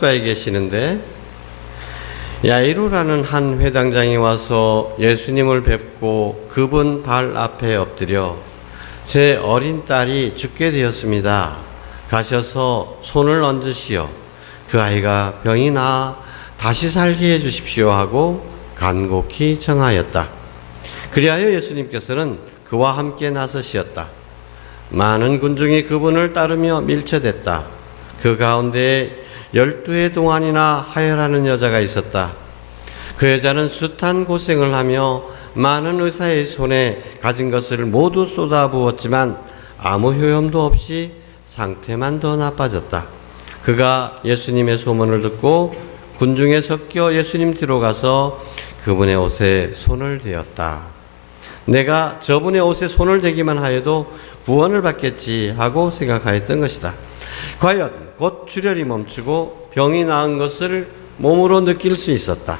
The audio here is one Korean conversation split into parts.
호숫가에 계시는데 야이로라는 한 회당장이 와서 예수님을 뵙고 그분 발 앞에 엎드려 제 어린 딸이 죽게 되었습니다. 가셔서 손을 얹으시어 그 아이가 병이 나아 다시 살게 해주십시오 하고 간곡히 청하였다. 그리하여 예수님께서는 그와 함께 나서시었다. 많은 군중이 그분을 따르며 밀쳐댔다. 그 가운데 12해 동안이나 하혈하는 여자가 있었다. 그 여자는 숱한 고생을 하며 많은 의사의 손에 가진 것을 모두 쏟아부었지만 아무 효험도 없이 상태만 더 나빠졌다. 그가 예수님의 소문을 듣고 군중에 섞여 예수님 뒤로 가서 그분의 옷에 손을 대었다. 내가 저분의 옷에 손을 대기만 하여도 구원을 받겠지 하고 생각하였던 것이다. 과연 곧 출혈이 멈추고 병이 나은 것을 몸으로 느낄 수 있었다.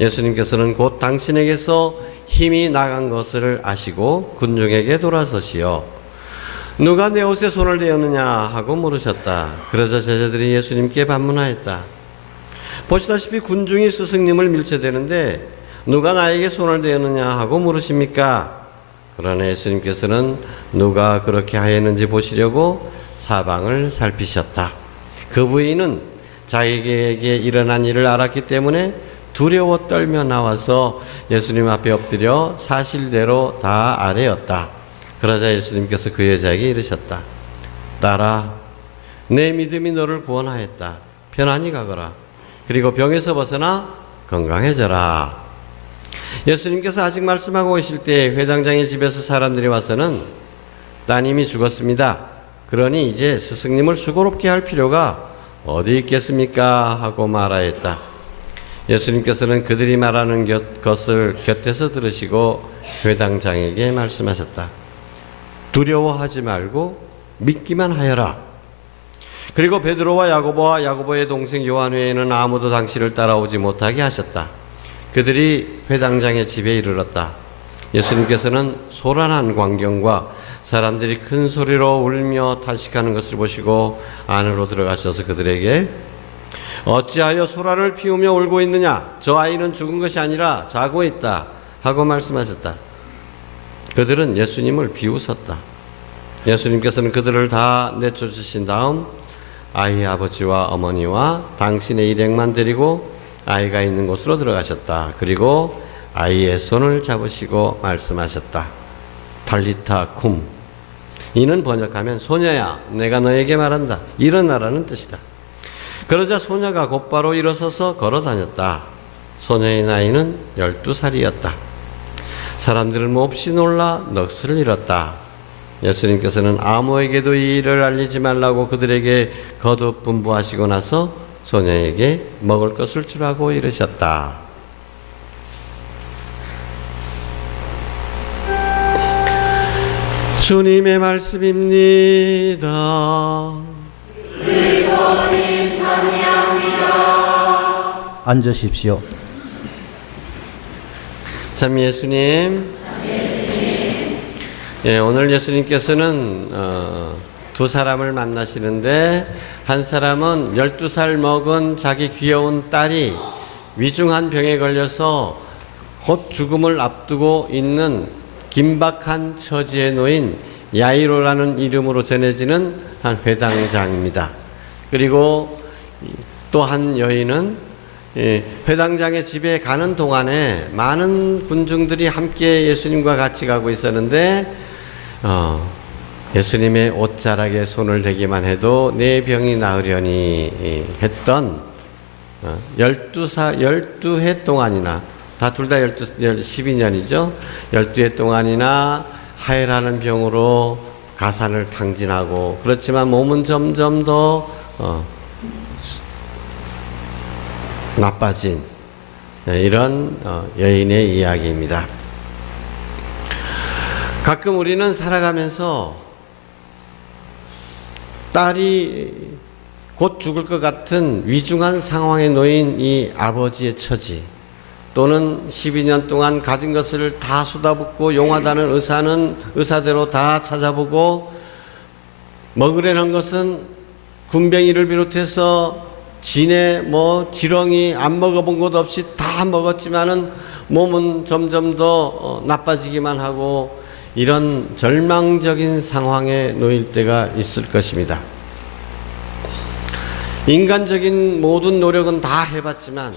예수님께서는 곧 당신에게서 힘이 나간 것을 아시고 군중에게 돌아서시어 누가 내 옷에 손을 대었느냐 하고 물으셨다. 그러자 제자들이 예수님께 반문하였다. 보시다시피 군중이 스승님을 밀쳐대는데 누가 나에게 손을 대었느냐 하고 물으십니까? 그러나 예수님께서는 누가 그렇게 하였는지 보시려고 사방을 살피셨다. 그 부인은 자기에게 일어난 일을 알았기 때문에 두려워 떨며 나와서 예수님 앞에 엎드려 사실대로 다 아뢰었다. 그러자 예수님께서 그 여자에게 이르셨다. 딸아, 내 믿음이 너를 구원하였다. 편안히 가거라. 그리고 병에서 벗어나 건강해져라. 예수님께서 아직 말씀하고 계실 때 회당장의 집에서 사람들이 와서는 따님이 죽었습니다. 그러니 이제 스승님을 수고롭게 할 필요가 어디 있겠습니까? 하고 말하였다. 예수님께서는 그들이 말하는 것을 곁에서 들으시고 회당장에게 말씀하셨다. 두려워하지 말고 믿기만 하여라. 그리고 베드로와 야고보와 야고보의 동생 요한 외에는 아무도 당신을 따라오지 못하게 하셨다. 그들이 회당장의 집에 이르렀다. 예수님께서는 소란한 광경과 사람들이 큰 소리로 울며 탄식하는 것을 보시고 안으로 들어가셔서 그들에게 어찌하여 소란을 피우며 울고 있느냐? 저 아이는 죽은 것이 아니라 자고 있다 하고 말씀하셨다. 그들은 예수님을 비웃었다. 예수님께서는 그들을 다 내쫓으신 다음 아이의 아버지와 어머니와 당신의 일행만 데리고 아이가 있는 곳으로 들어가셨다. 그리고 아이의 손을 잡으시고 말씀하셨다. 탈리타 쿰. 이는 번역하면 소녀야, 내가 너에게 말한다. 일어나라는 뜻이다. 그러자 소녀가 곧바로 일어서서 걸어 다녔다. 소녀의 나이는 12살이었다. 사람들은 몹시 놀라 넋을 잃었다. 예수님께서는 아무에게도 이 일을 알리지 말라고 그들에게 거듭 분부하시고 나서 소녀에게 먹을 것을 주라고 이르셨다. 주님의 말씀입니다. 그리스도님 찬미합니다. 앉으십시오. 참 예수님. 예, 오늘 예수님께서는 두 사람을 만나시는데 한 사람은 12살 먹은 자기 귀여운 딸이 위중한 병에 걸려서 곧 죽음을 앞두고 있는 긴박한 처지에 놓인 야이로라는 이름으로 전해지는 한 회당장입니다. 그리고 또 한 여인은 회당장의 집에 가는 동안에 많은 군중들이 함께 예수님과 같이 가고 있었는데 예수님의 옷자락에 손을 대기만 해도 내 병이 나으려니 했던 12해 동안이나 다 둘 다 12년이죠. 12해 동안이나 하혈하는 병으로 가산을 탕진하고 그렇지만 몸은 점점 더 나빠진 이런 여인의 이야기입니다. 가끔 우리는 살아가면서 딸이 곧 죽을 것 같은 위중한 상황에 놓인 이 아버지의 처지, 또는 12년 동안 가진 것을 다 쏟아붓고 용하다는 의사는 의사대로 다 찾아보고 먹으려는 것은 군뱅이를 비롯해서 진해 뭐 지렁이 안 먹어본 것 없이 다 먹었지만은 몸은 점점 더 나빠지기만 하고 이런 절망적인 상황에 놓일 때가 있을 것입니다. 인간적인 모든 노력은 다 해봤지만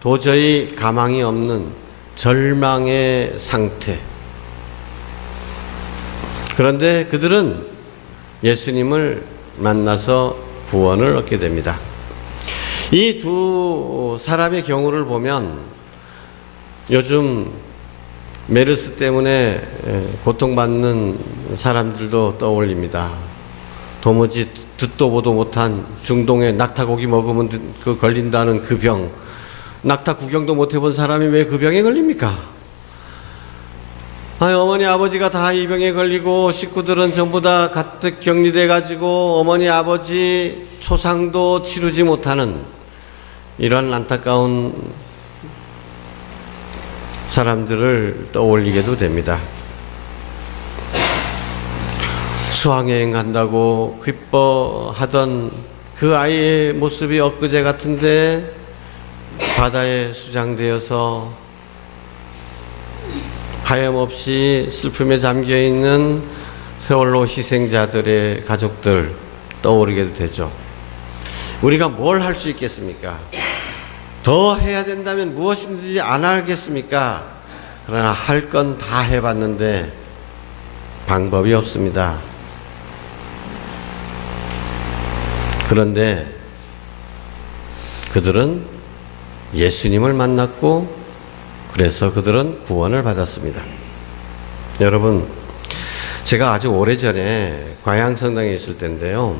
도저히 가망이 없는 절망의 상태. 그런데 그들은 예수님을 만나서 구원을 얻게 됩니다. 이 두 사람의 경우를 보면 요즘 메르스 때문에 고통받는 사람들도 떠올립니다. 도무지 듣도 보도 못한 중동의 낙타고기 먹으면 그 걸린다는 그 병. 낙타 구경도 못 해본 사람이 왜 그 병에 걸립니까? 어머니 아버지가 다 이 병에 걸리고 식구들은 전부 다 가뜩 격리돼 가지고 어머니 아버지 초상도 치르지 못하는 이런 안타까운 사람들을 떠올리게도 됩니다. 수학여행 간다고 기뻐하던 그 아이의 모습이 엊그제 같은데 바다에 수장되어서 하염없이 슬픔에 잠겨있는 세월호 희생자들의 가족들 떠오르게 되죠. 우리가 뭘 할 수 있겠습니까? 더 해야 된다면 무엇이든지 안 하겠습니까? 그러나 할 건 다 해봤는데 방법이 없습니다. 그런데 그들은 예수님을 만났고 그래서 그들은 구원을 받았습니다. 여러분, 제가 아주 오래전에 광양성당에 있을 때인데요.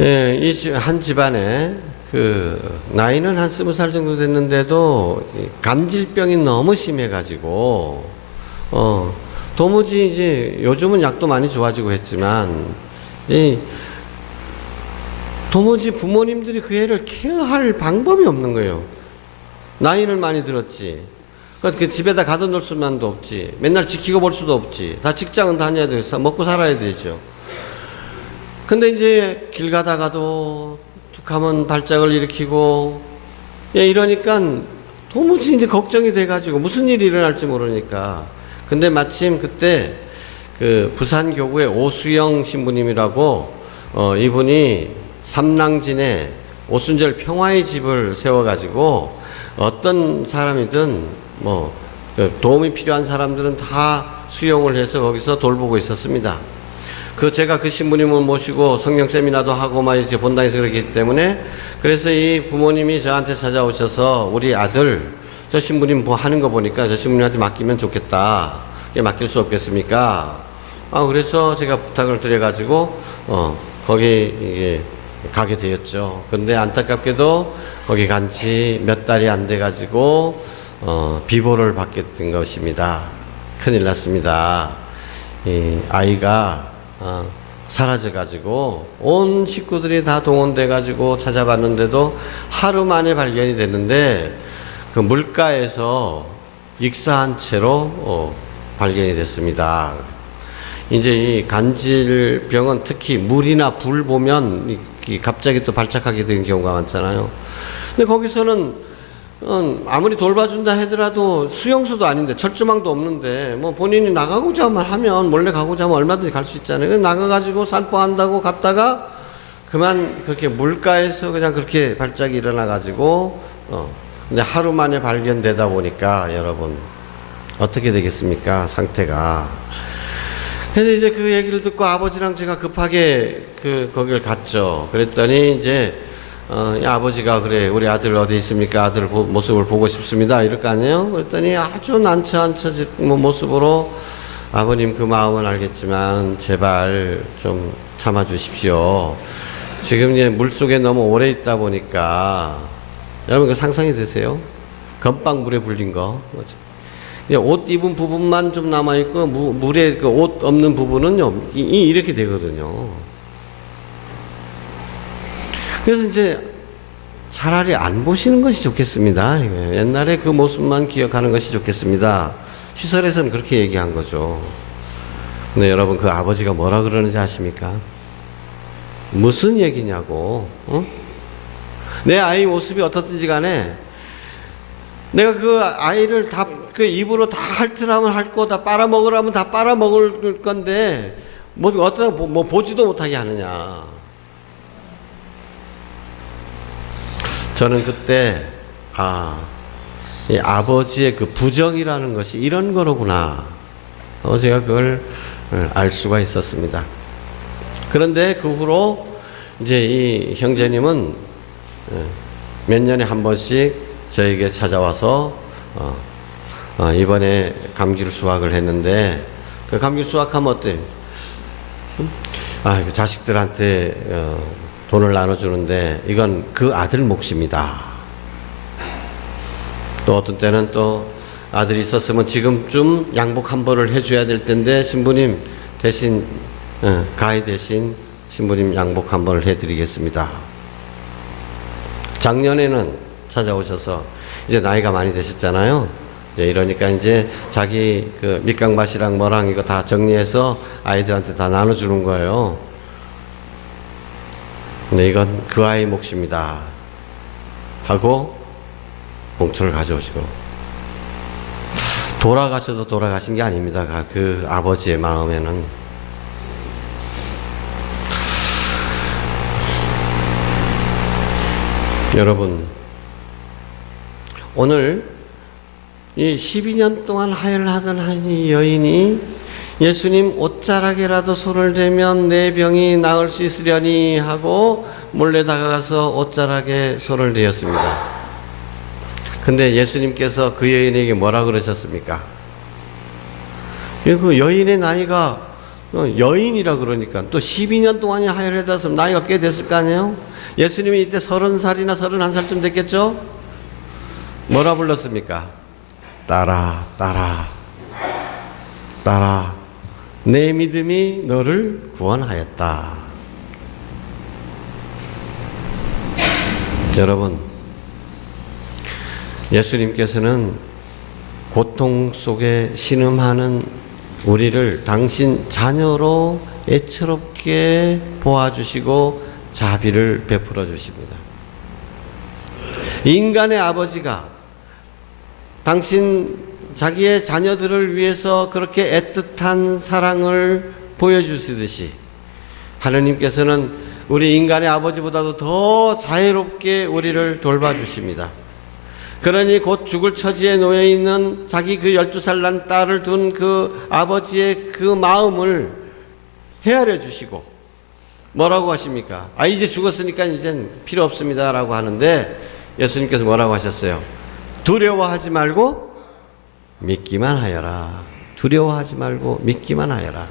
이 한 집안에 나이는 한 20살 정도 됐는데도 간질병이 너무 심해가지고 도무지 이제 요즘은 약도 많이 좋아지고 했지만 도무지 부모님들이 그 애를 케어할 방법이 없는 거예요. 나이는 많이 들었지. 그 집에다 가둬놓을 수만도 없지. 맨날 지키고 볼 수도 없지. 다 직장은 다녀야 되겠어. 먹고 살아야 되죠. 근데 이제 길 가다가도 툭 하면 발작을 일으키고 이러니까 도무지 이제 걱정이 돼가지고 무슨 일이 일어날지 모르니까. 근데 마침 그때 그 부산교구의 오수영 신부님이라고 이분이 삼랑진에 오순절 평화의 집을 세워가지고 어떤 사람이든 뭐 도움이 필요한 사람들은 다 수용을 해서 거기서 돌보고 있었습니다. 제가 그 신부님을 모시고 성경 세미나도 하고 막 이제 본당에서 그렇기 때문에 그래서 이 부모님이 저한테 찾아오셔서 우리 아들 저 신부님 뭐 하는 거 보니까 저 신부님한테 맡기면 좋겠다. 맡길 수 없겠습니까? 그래서 제가 부탁을 드려가지고 거기 이게 가게 되었죠. 근데 안타깝게도 거기 간 지 몇 달이 안 돼 가지고 비보를 받게 된 것입니다. 큰일 났습니다. 이 아이가 사라져 가지고 온 식구들이 다 동원돼 가지고 찾아봤는데도 하루 만에 발견이 됐는데 그 물가에서 익사한 채로 발견이 됐습니다. 이제 이 간질병은 특히 물이나 불 보면 갑자기 또 발작하게 되는 경우가 많잖아요. 근데 거기서는 아무리 돌봐준다 하더라도 수용소도 아닌데 철조망도 없는데 뭐 본인이 나가고자만 하면 몰래 가고자 하면 얼마든지 갈 수 있잖아요. 나가가지고 산보한다고 갔다가 그만 그렇게 물가에서 그냥 그렇게 발작이 일어나가지고 근데 하루 만에 발견되다 보니까 여러분 어떻게 되겠습니까? 상태가. 그래서 이제 그 얘기를 듣고 아버지랑 제가 급하게 거길 갔죠. 그랬더니 이제 아버지가 그래 우리 아들 어디 있습니까? 아들 모습을 보고 싶습니다. 이럴 거 아니에요? 그랬더니 아주 난처한처 모습으로 아버님 그 마음은 알겠지만 제발 좀 참아 주십시오. 지금 이제 물속에 너무 오래 있다 보니까 여러분 그 상상이 되세요? 건빵 물에 불린 거. 옷 입은 부분만 좀 남아있고 물에 그 옷 없는 부분은요 이렇게 되거든요. 그래서 이제 차라리 안 보시는 것이 좋겠습니다. 옛날에 그 모습만 기억하는 것이 좋겠습니다. 시설에서는 그렇게 얘기한 거죠. 근데 여러분 그 아버지가 뭐라 그러는지 아십니까? 무슨 얘기냐고. 내 아이 모습이 어떻든지 간에 내가 그 아이를 다 그 입으로 다 핥으라면 핥고 다 빨아먹으라면 다 빨아먹을 건데 뭐 어떤 뭐 보지도 못하게 하느냐. 저는 그때 이 아버지의 그 부정이라는 것이 이런 거로구나. 제가 그걸 알 수가 있었습니다. 그런데 그 후로 이제 이 형제님은 몇 년에 한 번씩 저에게 찾아와서 이번에 감귤 수확을 했는데 그 감귤 수확하면 어때? 그 자식들한테 돈을 나눠주는데 이건 그 아들 몫입니다. 또 어떤 때는 또 아들이 있었으면 지금쯤 양복 한 벌을 해줘야 될 텐데 신부님 대신 가히 대신 신부님 양복 한 벌을 해드리겠습니다. 작년에는 찾아오셔서 이제 나이가 많이 되셨잖아요. 이제 이러니까 이제 자기 그 밑강밭이랑 뭐랑 이거 다 정리해서 아이들한테 다 나눠주는 거예요. 근데 이건 그 아이 몫입니다. 하고 봉투를 가져오시고 돌아가셔도 돌아가신 게 아닙니다. 그 아버지의 마음에는. 여러분, 오늘 이 12년 동안 하혈을 하던 한 여인이 예수님 옷자락에라도 손을 대면 내 병이 나을 수 있으려니 하고 몰래 다가가서 옷자락에 손을 대었습니다. 근데 예수님께서 그 여인에게 뭐라 그러셨습니까? 그 여인의 나이가 여인이라 그러니까 또 12년 동안이 하혈했다면 나이가 꽤 됐을 거 아니에요? 예수님이 이때 30살이나 31살쯤 됐겠죠? 뭐라 불렀습니까? 따라 내 믿음이 너를 구원하였다. 여러분, 예수님께서는 고통 속에 신음하는 우리를 당신 자녀로 애처롭게 보아주시고 자비를 베풀어 주십니다. 인간의 아버지가 당신 자기의 자녀들을 위해서 그렇게 애틋한 사랑을 보여주시듯이 하느님께서는 우리 인간의 아버지보다도 더 자애롭게 우리를 돌봐주십니다. 그러니 곧 죽을 처지에 놓여 있는 자기 그 12살 난 딸을 둔 그 아버지의 그 마음을 헤아려 주시고 뭐라고 하십니까? 이제 죽었으니까 이젠 필요 없습니다 라고 하는데 예수님께서 뭐라고 하셨어요? 두려워하지 말고 믿기만 하여라. 두려워하지 말고 믿기만 하여라.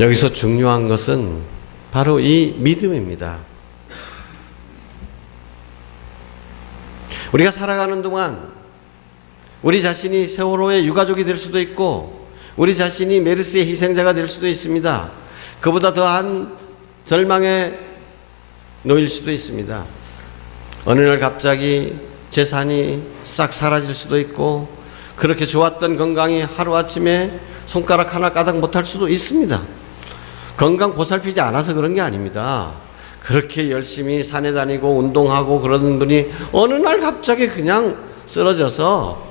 여기서 중요한 것은 바로 이 믿음입니다. 우리가 살아가는 동안 우리 자신이 세월호의 유가족이 될 수도 있고 우리 자신이 메르스의 희생자가 될 수도 있습니다. 그보다 더한 절망에 놓일 수도 있습니다. 어느 날 갑자기 재산이 싹 사라질 수도 있고 그렇게 좋았던 건강이 하루아침에 손가락 하나 까닥 못할 수도 있습니다. 건강 보살피지 않아서 그런 게 아닙니다. 그렇게 열심히 산에 다니고 운동하고 그러는 분이 어느 날 갑자기 그냥 쓰러져서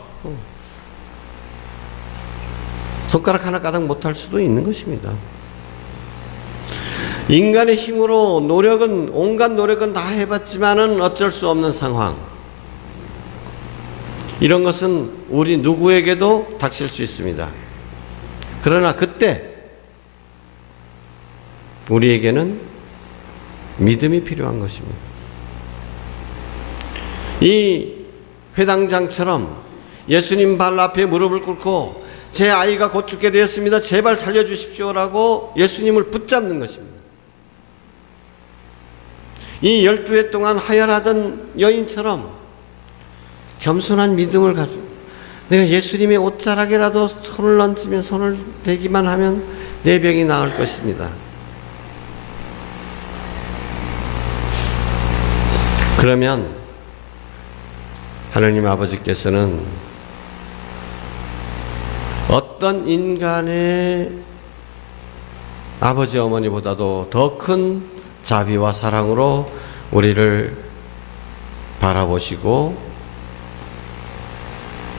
손가락 하나 까닥 못할 수도 있는 것입니다. 인간의 힘으로 온갖 노력은 다 해봤지만은 어쩔 수 없는 상황. 이런 것은 우리 누구에게도 닥칠 수 있습니다. 그러나 그때 우리에게는 믿음이 필요한 것입니다. 이 회당장처럼 예수님 발 앞에 무릎을 꿇고 제 아이가 곧 죽게 되었습니다. 제발 살려주십시오라고 예수님을 붙잡는 것입니다. 이 12해 동안 하혈하던 여인처럼 겸손한 믿음을 가지고 내가 예수님의 옷자락에라도 손을 얹으면 손을 대기만 하면 내 병이 나을 것입니다. 그러면 하나님 아버지께서는 어떤 인간의 아버지 어머니보다도 더 큰 자비와 사랑으로 우리를 바라보시고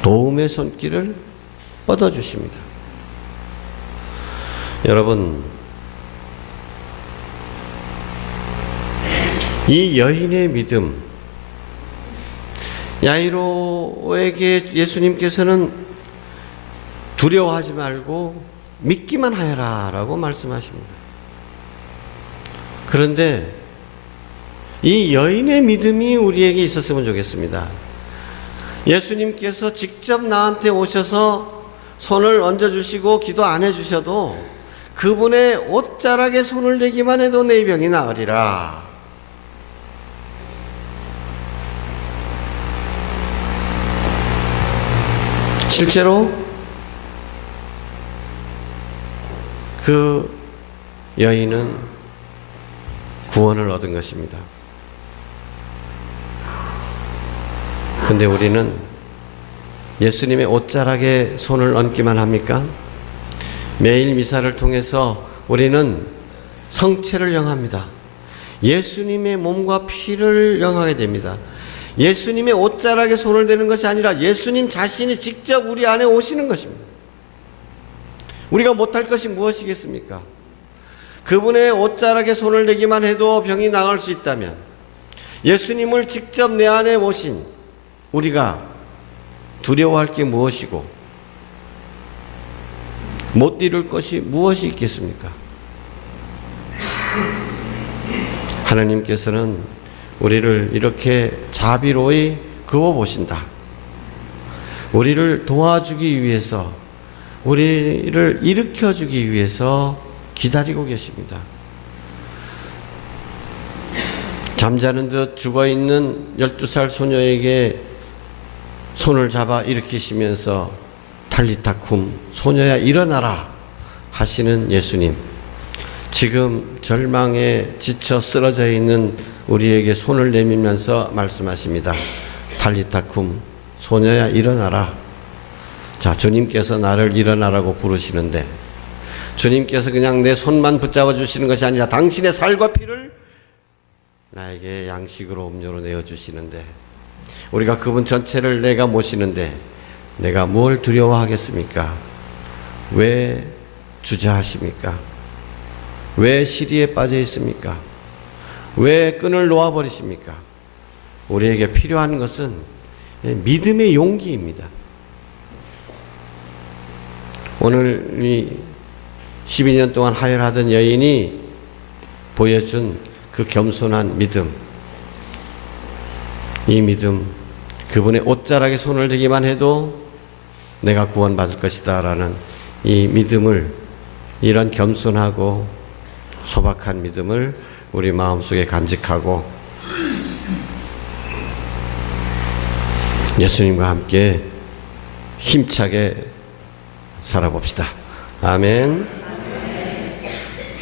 도움의 손길을 뻗어주십니다. 여러분, 이 여인의 믿음, 야이로에게 예수님께서는 두려워하지 말고 믿기만 하여라 라고 말씀하십니다. 그런데 이 여인의 믿음이 우리에게 있었으면 좋겠습니다. 예수님께서 직접 나한테 오셔서 손을 얹어주시고 기도 안 해주셔도 그분의 옷자락에 손을 대기만 해도 내 병이 나으리라. 실제로 그 여인은 구원을 얻은 것입니다. 근데 우리는 예수님의 옷자락에 손을 얹기만 합니까? 매일 미사를 통해서 우리는 성체를 영합니다. 예수님의 몸과 피를 영하게 됩니다. 예수님의 옷자락에 손을 대는 것이 아니라 예수님 자신이 직접 우리 안에 오시는 것입니다. 우리가 못할 것이 무엇이겠습니까? 그분의 옷자락에 손을 대기만 해도 병이 나을 수 있다면 예수님을 직접 내 안에 모신 우리가 두려워할 게 무엇이고 못 이룰 것이 무엇이 있겠습니까? 하나님께서는 우리를 이렇게 자비로이 그어보신다. 우리를 도와주기 위해서, 우리를 일으켜주기 위해서 기다리고 계십니다. 잠자는 듯 죽어있는 12살 소녀에게 손을 잡아 일으키시면서 탈리타쿰, 소녀야 일어나라 하시는 예수님, 지금 절망에 지쳐 쓰러져 있는 우리에게 손을 내밀면서 말씀하십니다. 탈리타쿰, 소녀야 일어나라. 자, 주님께서 나를 일어나라고 부르시는데 주님께서 그냥 내 손만 붙잡아 주시는 것이 아니라 당신의 살과 피를 나에게 양식으로 음료로 내어주시는데, 우리가 그분 전체를 내가 모시는데 내가 뭘 두려워하겠습니까? 왜 주저하십니까? 왜 시리에 빠져 있습니까? 왜 끈을 놓아버리십니까? 우리에게 필요한 것은 믿음의 용기입니다. 오늘 이 12년 동안 하혈하던 여인이 보여준 그 겸손한 믿음, 이 믿음, 그분의 옷자락에 손을 대기만 해도 내가 구원받을 것이다 라는 이 믿음을, 이런 겸손하고 소박한 믿음을 우리 마음속에 간직하고 예수님과 함께 힘차게 살아봅시다. 아멘.